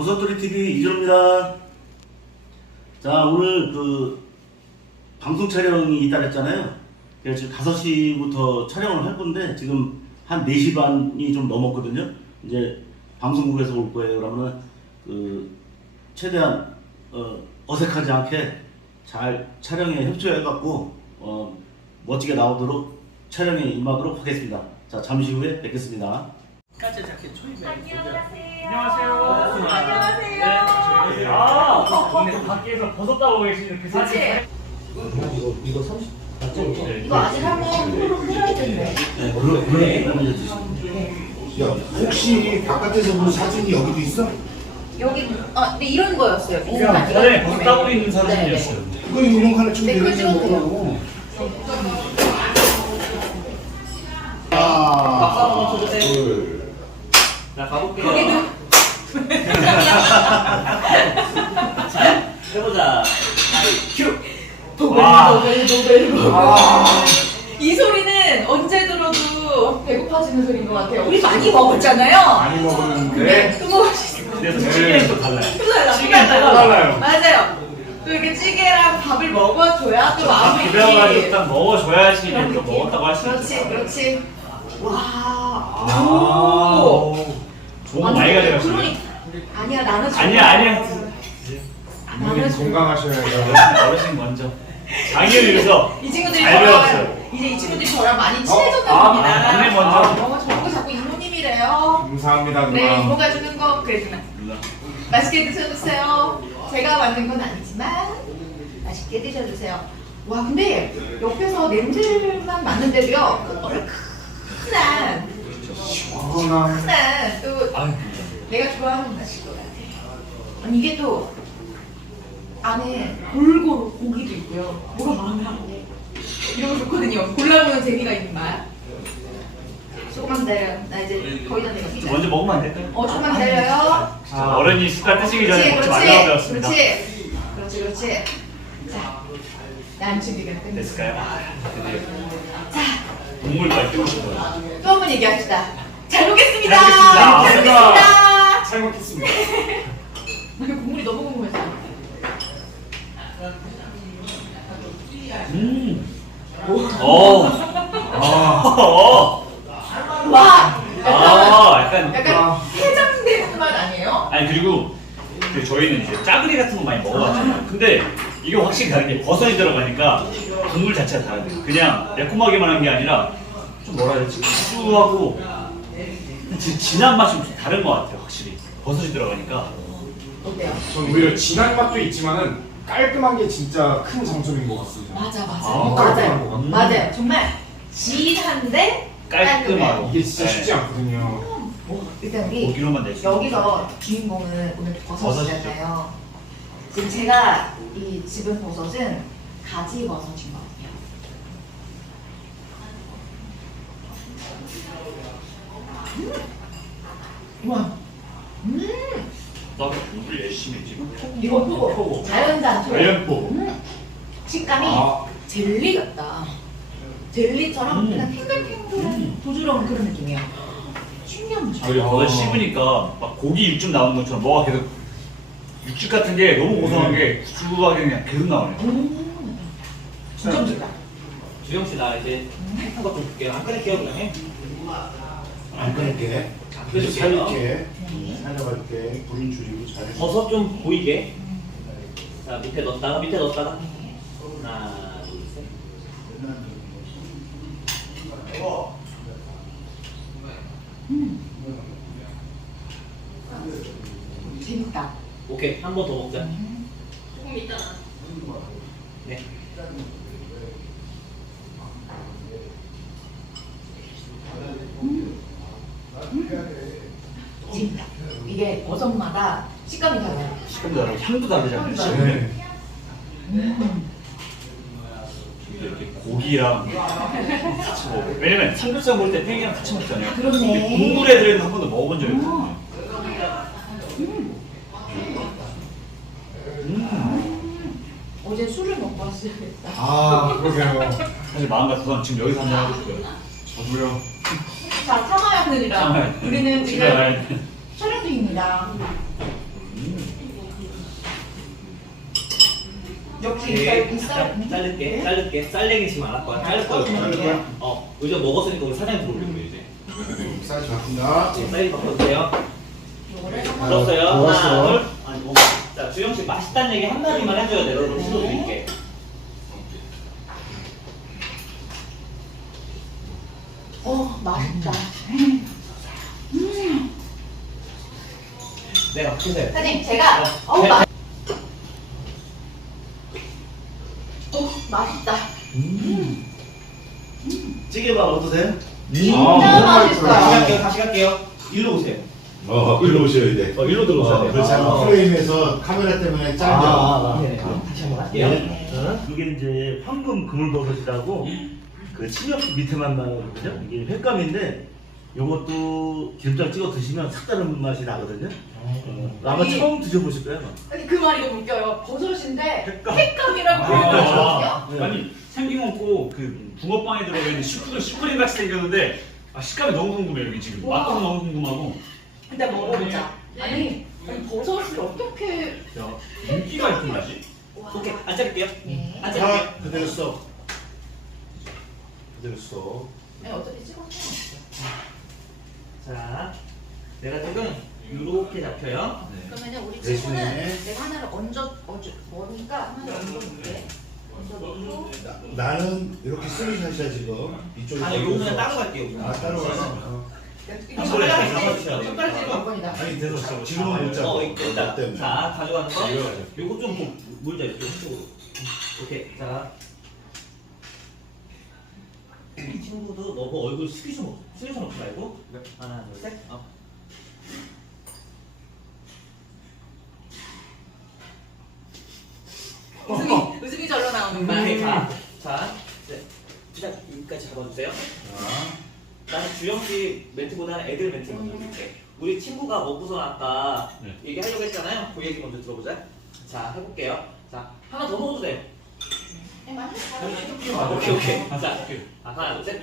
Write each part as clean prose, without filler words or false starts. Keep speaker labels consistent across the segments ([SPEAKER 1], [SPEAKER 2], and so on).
[SPEAKER 1] 버섯돌이 TV 이준호입니다. 자, 오늘 그 방송 촬영이 있다랬잖아요. 그래서 지금 5시부터 촬영을 할 건데 지금 한 4시 반이 좀 넘었거든요. 이제 방송국에서 올 거예요. 그러면은 그 최대한 어색하지 않게 잘 촬영에 협조해갖고 멋지게 나오도록 촬영에 임하도록 하겠습니다. 자, 잠시 후에 뵙겠습니다.
[SPEAKER 2] 까지 자켓 초입에.
[SPEAKER 3] 안녕하세요.
[SPEAKER 2] 안녕하세요.
[SPEAKER 3] 안녕하세요. 아, 동네 밖에서 버섯 따고 계시는 그 사진.
[SPEAKER 1] 이거 30.
[SPEAKER 4] 이거 아직 한번 끓여야 되는데.
[SPEAKER 1] 네, 그러네.
[SPEAKER 5] 야, 혹시 바깥에서 본 사진이 여기도 있어?
[SPEAKER 4] 여기 근데 이런 거였어요.
[SPEAKER 3] 그냥 전에 버섯 따고 있는 사진이었어요.
[SPEAKER 5] 그거 이런 거 하나 좀
[SPEAKER 4] 네, 그거
[SPEAKER 5] 내려주는
[SPEAKER 4] 찍어도 돼요.
[SPEAKER 5] 거라고.
[SPEAKER 2] 박수 한번
[SPEAKER 5] 하나,
[SPEAKER 2] 쳐주세요.
[SPEAKER 5] 둘.
[SPEAKER 2] 나 가볼게요.
[SPEAKER 4] 거기도
[SPEAKER 2] 해보자. 큐.
[SPEAKER 4] 도벨.
[SPEAKER 5] 아,
[SPEAKER 4] 이 소리는 언제 들어도 배고파지는 소리인 것 같아요. 우리 많이 먹었잖아요.
[SPEAKER 5] 많이 먹었는데.
[SPEAKER 4] 네, 또 먹을 수 있어요.
[SPEAKER 3] 그래서 찌개는 또 달라요.
[SPEAKER 4] 또 달라.
[SPEAKER 3] 찌개는 또 달라요.
[SPEAKER 4] 맞아요. 또 이렇게 찌개랑 밥을 먹어줘야 또
[SPEAKER 3] 밥
[SPEAKER 4] 마음이
[SPEAKER 3] 비벼가지고 딱 먹어줘야지 또 먹었다고 할 수 있어요.
[SPEAKER 4] 그렇지. 와.
[SPEAKER 3] 좋은 거 많이 가져가시네.
[SPEAKER 4] 그러니까. 아니야, 나는
[SPEAKER 3] 아니야.
[SPEAKER 4] 나는
[SPEAKER 5] 건강하셔야 돼요.
[SPEAKER 3] 어르신 먼저. 장애를 위해서
[SPEAKER 4] 이 친구들이
[SPEAKER 3] 잘 배웠어요.
[SPEAKER 4] 이제 이 친구들이 저랑 많이 친해졌나
[SPEAKER 3] 아,
[SPEAKER 4] 봅니다.
[SPEAKER 3] 맞네, 먼저.
[SPEAKER 4] 저거 자꾸 이모님이래요.
[SPEAKER 5] 감사합니다,
[SPEAKER 4] 네,
[SPEAKER 5] 누나.
[SPEAKER 4] 이모가 주는 거 그랬구나. 맛있게 드셔주세요. 제가 만든 건 아니지만 맛있게 드셔주세요. 와, 근데 옆에서 냄새만 맡는데도요, 얼큰한
[SPEAKER 5] 시원한.
[SPEAKER 4] 또
[SPEAKER 3] 아유,
[SPEAKER 4] 내가 좋아하는 맛일 것 같아. 아니, 이게 또 안에 골고루 고기도 있고요. 뭐가 많아요. 이런 거 좋거든요. 골라보는 재미가 있는 맛. 조금만 기다려요. 나 이제 거의 다 되겠습니다.
[SPEAKER 3] 먼저 먹으면 안 될까요?
[SPEAKER 4] 조금만 기다려요.
[SPEAKER 3] 어른이 숟갈 뜨시기 전에 먹지 말라고 배웠습니다.
[SPEAKER 4] 그렇지. 자, 난 준비가 끝났습니다.
[SPEAKER 3] 됐을까요?
[SPEAKER 4] 자,
[SPEAKER 3] 국물까지 뜨고 싶어요.
[SPEAKER 4] 또 한 번 얘기합시다. 잘 먹겠습니다.
[SPEAKER 3] 잘 먹겠습니다.
[SPEAKER 5] 잘 먹겠습니다.
[SPEAKER 4] 국물이 너무 궁금해서. 와,
[SPEAKER 3] 약간
[SPEAKER 4] 약간 해장되는 맛 아니에요?
[SPEAKER 3] 아니 그리고 그 저희는 이제 짜글이 같은 거 많이 먹어봤잖아요. 근데 이거 확실히 다른 게 버섯이 들어가니까 국물 자체가 다르대요. 그냥 매콤하게만 한 게 아니라 좀 뭐라 해야 되지? 구수하고 진한 맛이 좀 다른 것 같아요. 확실히 버섯이 들어가니까.
[SPEAKER 4] 어때요?
[SPEAKER 5] 전 오히려 진한 맛도 있지만은 깔끔한 게 진짜 큰 장점인 것 같습니다.
[SPEAKER 4] 맞아.
[SPEAKER 5] 깔끔한 것 같아요.
[SPEAKER 4] 맞아요. 정말 진한데
[SPEAKER 3] 깔끔하고.
[SPEAKER 5] 이게 진짜 쉽지
[SPEAKER 3] 네.
[SPEAKER 5] 않거든요.
[SPEAKER 4] 일단 우리
[SPEAKER 3] 고기로만 낼 수.
[SPEAKER 4] 여기서 주인공은 오늘 버섯이잖아요. 지금 제가 이 집은 버섯은 가지 버섯이거든요. 와,
[SPEAKER 3] 나 공부를 열심히 했지.
[SPEAKER 4] 이것도 자연산
[SPEAKER 3] 자연포.
[SPEAKER 4] 식감이 젤리 같다. 젤리처럼 그냥 탱글탱글한 부드러운 그런 느낌이에요. 신기한 맛이야.
[SPEAKER 3] 버섯 씹으니까 막 고기 육즙 나오는 것처럼 뭐가 계속 육즙 같은 게 너무 고소한 게 구수하게 그냥 계속 나오네요.
[SPEAKER 4] 진짜 맛있다.
[SPEAKER 2] 주영 씨, 나 이제 한것 좀 줄게요. 안 끊을게요, 그냥 해.
[SPEAKER 5] 안 끊을게.
[SPEAKER 2] 그래도
[SPEAKER 5] 살릴게. 살려갈게. 불은 줄이고 잘.
[SPEAKER 2] 버섯 좀 보이게. 자, 밑에 넣었다가. 하나, 둘, 셋.
[SPEAKER 4] 재밌다.
[SPEAKER 2] 오케이, 한 번 더 먹자.
[SPEAKER 4] 조금 이따.
[SPEAKER 2] 네.
[SPEAKER 4] 재밌다. 이게 버섯마다 식감이 달라요.
[SPEAKER 3] 식감도 다르고 향도 다르잖아요.
[SPEAKER 5] 네.
[SPEAKER 3] 이렇게 고기랑 같이 먹어요. 왜냐면 삼겹살 먹을 때 팽이랑 같이 먹잖아요.
[SPEAKER 4] 그러네.
[SPEAKER 3] 근데 국물에 들어있는 한 번도 먹어본 적이 없거든요.
[SPEAKER 4] 어제 술을 먹고 왔어야겠다.
[SPEAKER 5] 그러게요.
[SPEAKER 3] 사실 마음 같아서 지금 여기서 한잔 하고 싶어요.
[SPEAKER 5] 저도요.
[SPEAKER 4] 자, 참아연들이랑
[SPEAKER 3] 참아연.
[SPEAKER 4] 우리는
[SPEAKER 3] 집에
[SPEAKER 4] 지금
[SPEAKER 3] 가야 돼.
[SPEAKER 4] 촬영 중입니다. 여기 쌀
[SPEAKER 2] 자를게. 쌀랭이 지금 안 할 거야. 자를 거야.
[SPEAKER 5] 자를 거야?
[SPEAKER 2] 의자 먹었으니까 우리 사장님 들어오려고 이제.
[SPEAKER 5] 사이즈 바꾼다.
[SPEAKER 2] 네, 사이즈 바꿔주세요.
[SPEAKER 4] 요거를
[SPEAKER 2] 들었어요?
[SPEAKER 1] 좋았어.
[SPEAKER 2] 하나, 둘. 아니, 뭐. 자, 주영 씨 맛있다는 얘기 한 마디만 해줘야 돼요. 여러분 시도 드릴게.
[SPEAKER 4] 맛있다.
[SPEAKER 2] 내가 바꾸세요.
[SPEAKER 4] 사장님 제가 맛있다.
[SPEAKER 1] 찌개밥 어떠세요?
[SPEAKER 4] 진짜
[SPEAKER 2] 다시
[SPEAKER 4] 맛있어요.
[SPEAKER 2] 갈게요. 다시 갈게요. 일로 오세요.
[SPEAKER 5] 일로 오셔야 돼.
[SPEAKER 2] 일로 들어오셔야 돼요.
[SPEAKER 5] 그렇지 않으면 프레임에서 카메라 때문에 잘려.
[SPEAKER 2] 네, 다시 한번 할게요.
[SPEAKER 1] 이게 이제 황금 그물버섯이라고 그 침엽 밑에만 나거든요. 이게 횟감인데 요것도 기름장 찍어 드시면 색다른 맛이 나거든요. 아마
[SPEAKER 4] 아니,
[SPEAKER 1] 처음 드셔보실 거예요. 아마.
[SPEAKER 4] 아니 그 말이 너무 웃겨요. 버섯인데
[SPEAKER 1] 횟감.
[SPEAKER 4] 횟감이라고 표현하거든요.
[SPEAKER 1] 네.
[SPEAKER 3] 아니 생김 없고 그 붕어빵에 들어가 있는 슈크림 같이 생겼는데 식감이 너무 궁금해요 여기 지금.
[SPEAKER 4] 와.
[SPEAKER 3] 맛도 너무 궁금하고.
[SPEAKER 4] 근데 먹어보자. 아니 버섯을 어떻게
[SPEAKER 3] 야, 인기가 있던 맛이.
[SPEAKER 2] 오케이, 앉아볼게요.
[SPEAKER 4] 네.
[SPEAKER 2] 앉아볼게요.
[SPEAKER 5] 그대로 써. 그대로 써.
[SPEAKER 4] 아니 어차피 찍었어.
[SPEAKER 2] 자, 내가 지금 이렇게 잡혀요.
[SPEAKER 4] 그러면은 우리
[SPEAKER 5] 대신에
[SPEAKER 4] 친구는 내가 하나를 머니까 하나를 얹어볼게. 얹어놓고
[SPEAKER 5] 나는 이렇게 스리샷이야 지금. 이쪽에.
[SPEAKER 2] 아니, 요거 그냥 따로 갈게요.
[SPEAKER 5] 아 따로 가서.
[SPEAKER 2] 한 번에 다 잡아주셔야 돼요.
[SPEAKER 4] 젓가락 찍으면 번이다.
[SPEAKER 5] 아니 됐어. 지금은 못 잡아.
[SPEAKER 2] 있다.
[SPEAKER 5] 나 때문에.
[SPEAKER 2] 자, 가져가는 거.
[SPEAKER 5] 이거 가져.
[SPEAKER 2] 요거 좀 물자, 이쪽으로. 오케이, 자. 이 친구도 너무 얼굴 숙이서 놓지 말고. 하나, 둘, 셋.
[SPEAKER 4] 웃음이 절로 나오는
[SPEAKER 2] 오케이,
[SPEAKER 4] 말.
[SPEAKER 2] 자. 네. 일단 여기까지 잡아주세요.
[SPEAKER 5] 자.
[SPEAKER 2] 나는 주영 씨 멘트보다는 애들 멘트 먼저 해볼게. 우리 친구가 먹고서 아까
[SPEAKER 3] 네.
[SPEAKER 2] 얘기하려고 했잖아요. 그 얘기 먼저 들어보자. 자, 해볼게요. 자, 하나 더 먹어도 돼. 오케이. 자, 하나, 둘, 셋.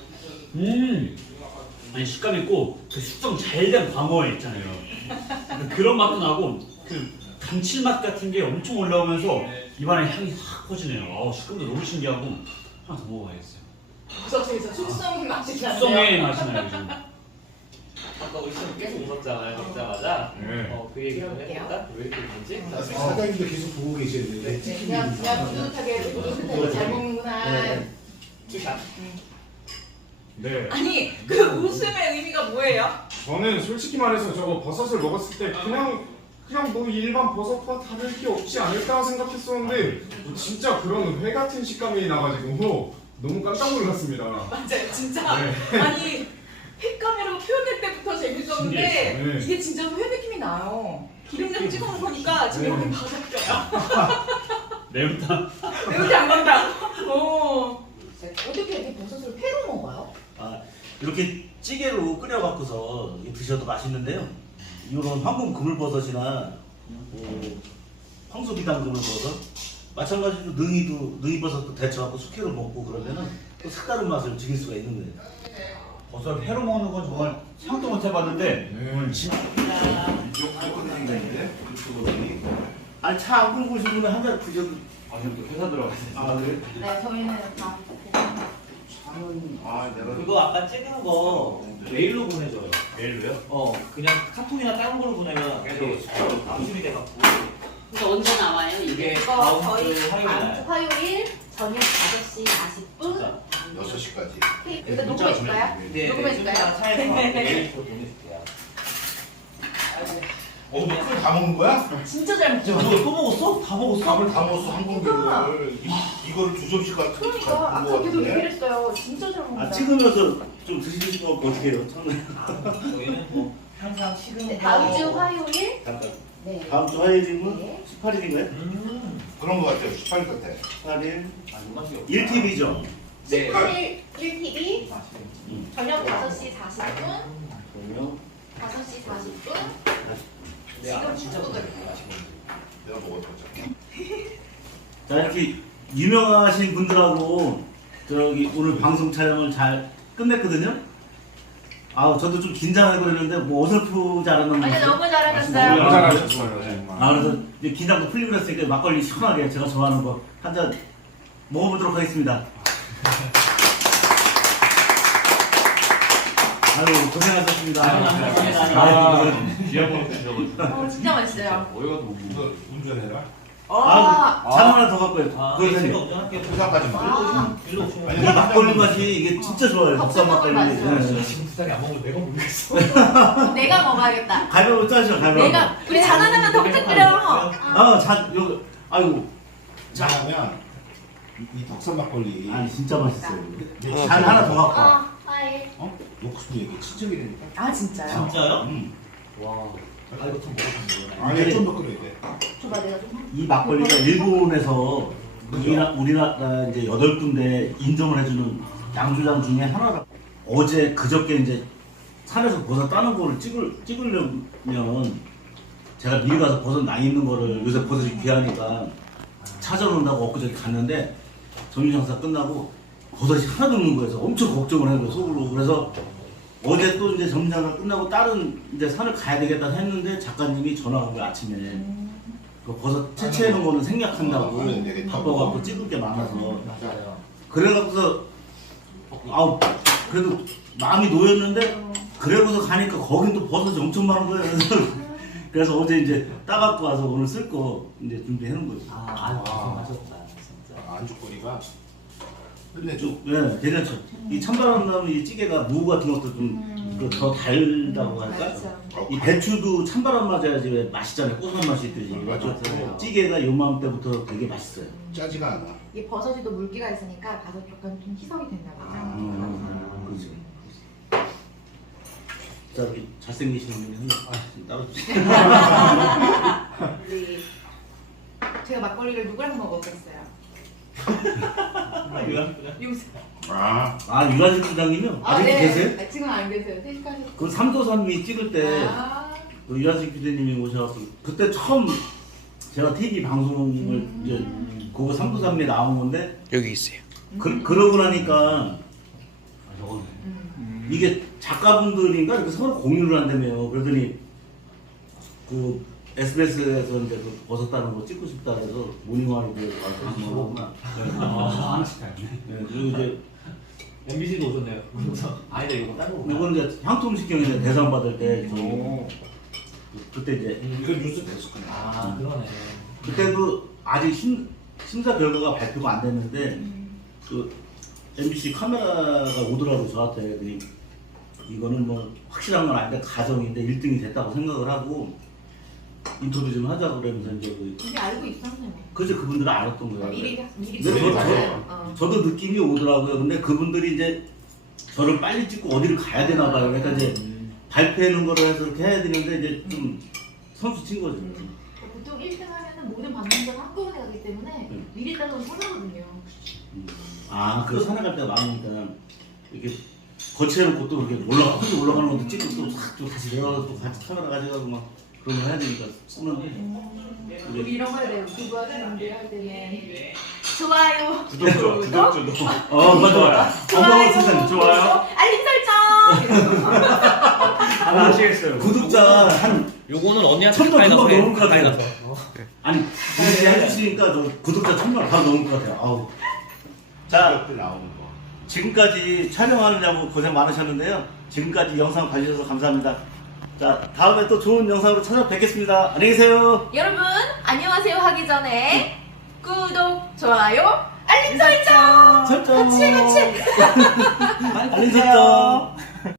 [SPEAKER 3] 아니 식감 있고 그 숙성 잘 된 광어 있잖아요. 그런 맛도 나고 그 감칠맛 같은 게 엄청 올라오면서 입안에 향이 확 퍼지네요. 식감도 너무 신기하고 하나 더 먹어야겠어요.
[SPEAKER 4] 구석에서 숙성 맛이 나네요.
[SPEAKER 3] 숙성의 맛이 나요 지금.
[SPEAKER 2] 아까 우리 친구 계속 웃었잖아요. 먹자마자.
[SPEAKER 3] 네.
[SPEAKER 2] 그 얘기 좀
[SPEAKER 4] 그럴게요.
[SPEAKER 2] 해볼까? 왜 이렇게 웃지?
[SPEAKER 5] 사장님도 계속 보고 계셔야 돼.
[SPEAKER 4] 그냥 뿌듯하게 잘 먹는구나.
[SPEAKER 2] 투샷.
[SPEAKER 5] 네.
[SPEAKER 4] 아니 그 웃음의 의미가 뭐예요?
[SPEAKER 5] 저는 솔직히 말해서 저거 버섯을 먹었을 때 그냥 뭐 일반 버섯과 다를 게 없지 않을까 생각했었는데 진짜 그런 회 같은 식감이 나가지고 너무 깜짝 놀랐습니다.
[SPEAKER 4] 맞아요, 진짜.
[SPEAKER 5] 네.
[SPEAKER 4] 아니 횟감이라고 표현할 때부터 재밌었는데
[SPEAKER 5] 신기했어요. 네.
[SPEAKER 4] 이게 진짜 회 느낌이 나요. 기름장 찍어 먹으니까 지금
[SPEAKER 5] 네.
[SPEAKER 4] 여기 바삭해요.
[SPEAKER 3] 매운탕.
[SPEAKER 4] 매운지 안 간다. 어떻게 이렇게 버섯을 회로 먹어요?
[SPEAKER 1] 이렇게 찌개로 끓여갖고서 이렇게 드셔도 맛있는데요. 이런 황금 그물버섯이나 황소비단 그물버섯 마찬가지로 능이버섯도 데쳐갖고 숙회로 먹고 그러면은 또 색다른 맛을 즐길 수가 있는 거예요.
[SPEAKER 3] 버섯 회로 먹는 건 정말 생각도 못 해봤는데 오늘 진짜
[SPEAKER 1] 아니 차 안 끌고 오신 분은 한 잔 드셔도.
[SPEAKER 3] 또 회사 들어가야 돼.
[SPEAKER 1] 그래?
[SPEAKER 4] 네, 저희는 다
[SPEAKER 2] 그거 아까 찍은 거 메일로 보내줘요.
[SPEAKER 3] 메일로요?
[SPEAKER 2] 그냥 카톡이나 다른 걸로 보내면 계속 방출이 돼갖고.
[SPEAKER 6] 이거 언제 나와요? 이게?
[SPEAKER 2] 이게
[SPEAKER 4] 이거
[SPEAKER 2] 다음
[SPEAKER 4] 저희
[SPEAKER 2] 주 화요일
[SPEAKER 4] 다음
[SPEAKER 2] 날.
[SPEAKER 4] 주 화요일 저녁 5시 40분
[SPEAKER 2] 자,
[SPEAKER 5] 6시까지.
[SPEAKER 4] 일단 녹음해줄까요?
[SPEAKER 2] 네,
[SPEAKER 4] 녹음해줄까요?
[SPEAKER 2] 차에서 메일 보내줄게요.
[SPEAKER 5] 그걸 다 먹는 거야?
[SPEAKER 4] 진짜 잘 먹죠?
[SPEAKER 2] 너 또 먹었어? 다 먹었어?
[SPEAKER 5] 밥을 다 먹었어 한 공기를. 이거를 2점씩 갖고
[SPEAKER 4] 그러니까 아까 계속 얘기를 했어요. 진짜 잘 먹는다.
[SPEAKER 1] 찍으면서 좀 드시는 거 어떻게 해요? 처음에.
[SPEAKER 2] 저희는 뭐 항상 식은
[SPEAKER 4] 네, 다음 주 화요일
[SPEAKER 1] 잠깐.
[SPEAKER 4] 네.
[SPEAKER 1] 다음 주 화요일이면
[SPEAKER 4] 네.
[SPEAKER 1] 18일인가요?
[SPEAKER 5] 그런 거 같아요. 18일 같아.
[SPEAKER 1] 18일
[SPEAKER 2] 요맛이 없어.
[SPEAKER 1] 1TV죠?
[SPEAKER 2] 네.
[SPEAKER 4] 18일 1TV 저녁 5시 40분
[SPEAKER 1] 그러면
[SPEAKER 4] 5시 40분
[SPEAKER 2] 네, 아까
[SPEAKER 4] 지금
[SPEAKER 2] 진짜
[SPEAKER 4] 후보가
[SPEAKER 5] 내가 먹었거든.
[SPEAKER 1] 자 이렇게 유명하신 분들하고 저기 오늘 방송 촬영을 잘 끝냈거든요. 아 저도 좀 긴장하고 그랬는데 뭐 어설프지 않았나
[SPEAKER 4] 아니 너무
[SPEAKER 5] 너무
[SPEAKER 4] 잘하셨어요.
[SPEAKER 5] 잘하셨어요 정말.
[SPEAKER 1] 아 그래서 이제 긴장도 풀리고 그랬으니까 막걸리 시원하게 제가 좋아하는 거 한 잔 먹어보도록 하겠습니다. 아유 고생하셨습니다.
[SPEAKER 3] 귀한 거 주셔가지고.
[SPEAKER 4] 진짜 맛있어요.
[SPEAKER 7] 운전해라.
[SPEAKER 1] 아, 장 하나 더 갖고 와요.
[SPEAKER 2] 아,
[SPEAKER 1] 그거
[SPEAKER 2] 제가
[SPEAKER 1] 선생님.
[SPEAKER 2] 운전할게요.
[SPEAKER 7] 부산까지만.
[SPEAKER 2] 일로 오시면.
[SPEAKER 1] 이 막걸리 맛이 이게 진짜 좋아요. 국산 막걸리.
[SPEAKER 4] 맛있어요.
[SPEAKER 1] 네.
[SPEAKER 2] 지금 부산이 안 먹으면 내가 모르겠어.
[SPEAKER 4] 내가 먹어야겠다.
[SPEAKER 1] 가위바위보 짜죠, 가위바위보.
[SPEAKER 4] 내가 우리 잔 하나만 더 부탁드려.
[SPEAKER 1] 아, 잔, 요, 아이고.
[SPEAKER 7] 자면 이 덕선 막걸리.
[SPEAKER 1] 아니, 진짜 맛있어요. 잔 하나 더 갖고 와.
[SPEAKER 4] 하이.
[SPEAKER 7] 어? 녹수도 이게 친척이라니까.
[SPEAKER 4] 아 진짜요?
[SPEAKER 2] 진짜요?
[SPEAKER 7] 응.
[SPEAKER 2] 와. 아 이거 좀 먹어봤는데.
[SPEAKER 7] 아니 좀 더 끓여야 돼.
[SPEAKER 4] 줘봐 내가 좀.
[SPEAKER 1] 이 막걸리가 일본에서 우리나라 이제 8군데 인정을 해주는 양조장 중에 하나라. 어제 그저께 이제 산에서 버섯 따는 거를 찍으려면 제가 미리 가서 버섯 나 있는 거를 요새 버섯이 귀하니까 찾아놓는다고 엊그저께 갔는데 점심장사 끝나고 버섯이 하나도 없는 거여서 엄청 걱정을 한 거예요 속으로. 그래서 어제 또 이제 점심장사 끝나고 다른 이제 산을 가야 되겠다 했는데 작가님이 전화가 온 거예요 아침에. 그 버섯 채취해놓은 거는 생략한다고
[SPEAKER 7] 그러면 되겠다.
[SPEAKER 1] 바빠갖고 찍을 게 많아서
[SPEAKER 2] 맞아요.
[SPEAKER 1] 그래갖고서 아우 그래도 마음이 놓였는데 그래고서 가니까 거긴 또 버섯이 엄청 많은 거예요. 그래서 어제 이제 따갖고 와서 오늘 쓸 거 이제 준비해놓은 거죠.
[SPEAKER 2] 아, 고생하셨다 진짜.
[SPEAKER 7] 안주거리가 끝내줘.
[SPEAKER 1] 네, 괜찮죠. 이 찬바람 나면 이 찌개가 무 같은 것도 좀 더 달다고 할까?
[SPEAKER 4] 맞아.
[SPEAKER 1] 이 배추도 찬바람 맞아야지 왜 맛있잖아요. 고소한 맛이 있듯이.
[SPEAKER 7] 맞아.
[SPEAKER 1] 찌개가 요맘때부터 되게 맛있어요.
[SPEAKER 7] 짜지가 않아.
[SPEAKER 4] 이 버섯이 또 물기가 있으니까 가서 약간 좀 희석이 된다 봐.
[SPEAKER 1] 그렇죠. 자, 우리 잘생기신 분이 따로 주세요.
[SPEAKER 4] 우리 제가 막걸리를 누구랑 먹었겠어요? 요새.
[SPEAKER 7] 아.
[SPEAKER 1] 유관식 부장님이요? 아직 계세요?
[SPEAKER 4] 아, 지금 안 계세요. 퇴직하셨어요.
[SPEAKER 1] 그 삼도산미 찍을 때 그 유관식 PD님이 오셔서 그때 처음 제가 TV 방송을 이제 그거 삼도산미 나온 건데
[SPEAKER 8] 여기 있어요.
[SPEAKER 1] 그러고 나니까 이게 작가분들인가 이렇게 서로 공유를 한다며요. 그러더니 그 SBS에서 이제 그 버섯 따는 거 찍고 싶다 해서 모닝와이드에 와서 네, 그리고 이제
[SPEAKER 2] MBC도 오셨네요. 그래서 아니다 이거 따로.
[SPEAKER 1] 이건 이제 향토 음식경에 대상 받을 때 그때 이제
[SPEAKER 7] 이거 뉴스 됐었구나.
[SPEAKER 2] 아 그러네.
[SPEAKER 1] 그때도 아직 심사 결과가 발표가 안 됐는데 그 MBC 카메라가 오더라고 저한테. 그랬더니 이거는 뭐 확실한 건 아닌데 가정인데 1등이 됐다고 생각을 하고 인터뷰 좀 하자고 그러면서 이제
[SPEAKER 4] 이게 알고 있었네요.
[SPEAKER 1] 그제 그분들은 알았던 거예요.
[SPEAKER 4] 미리
[SPEAKER 1] 근데
[SPEAKER 4] 들어가요.
[SPEAKER 1] 저도 느낌이 오더라고요. 근데 그분들이 이제 저를 빨리 찍고 어디를 가야 되나 봐요. 그러니까 이제 발표하는 거를 해서 이렇게 해야 되는데 이제 좀 선수 친 거죠.
[SPEAKER 4] 보통 1등 하면은 모든 받는 건 한꺼번에 가기 때문에 미리 따놓은 편하거든요.
[SPEAKER 1] 아, 그 산에 갈 때가 많으니까 이렇게 거치해놓고 또 이렇게 혼자 올라가는 것도 찍고 또 다시 내려가서 또 같이 카메라 가져가고 막 그런 거 해야 되니까 쓰는데
[SPEAKER 4] 우리 이런 거에 대해 유튜브 하시는 분들 할 때는 좋아요.
[SPEAKER 3] 구독주도.
[SPEAKER 1] 맞아. 어머 세상에 좋아요.
[SPEAKER 4] 알림 설정.
[SPEAKER 3] 하나 하시겠어요.
[SPEAKER 1] 구독자 한
[SPEAKER 2] 요거는 언니한테
[SPEAKER 1] 1000명
[SPEAKER 2] 가까이
[SPEAKER 1] 금방
[SPEAKER 2] 가서 해.
[SPEAKER 1] 넘을 것
[SPEAKER 2] 가까이
[SPEAKER 1] 같아요.
[SPEAKER 2] 가서.
[SPEAKER 1] 아니 이렇게 해주시니까 저 구독자 1000명 바로 넘을 것 같아요. 아우. 자,
[SPEAKER 7] 들 나오는 거.
[SPEAKER 1] 지금까지 촬영하느냐고 고생 많으셨는데요. 지금까지 영상 봐주셔서 감사합니다. 자, 다음에 또 좋은 영상으로 찾아뵙겠습니다. 안녕히 계세요.
[SPEAKER 4] 여러분 안녕하세요 하기 전에 구독, 좋아요, 알림 설정.
[SPEAKER 1] 설정.
[SPEAKER 4] 같이.
[SPEAKER 1] 알림 설정.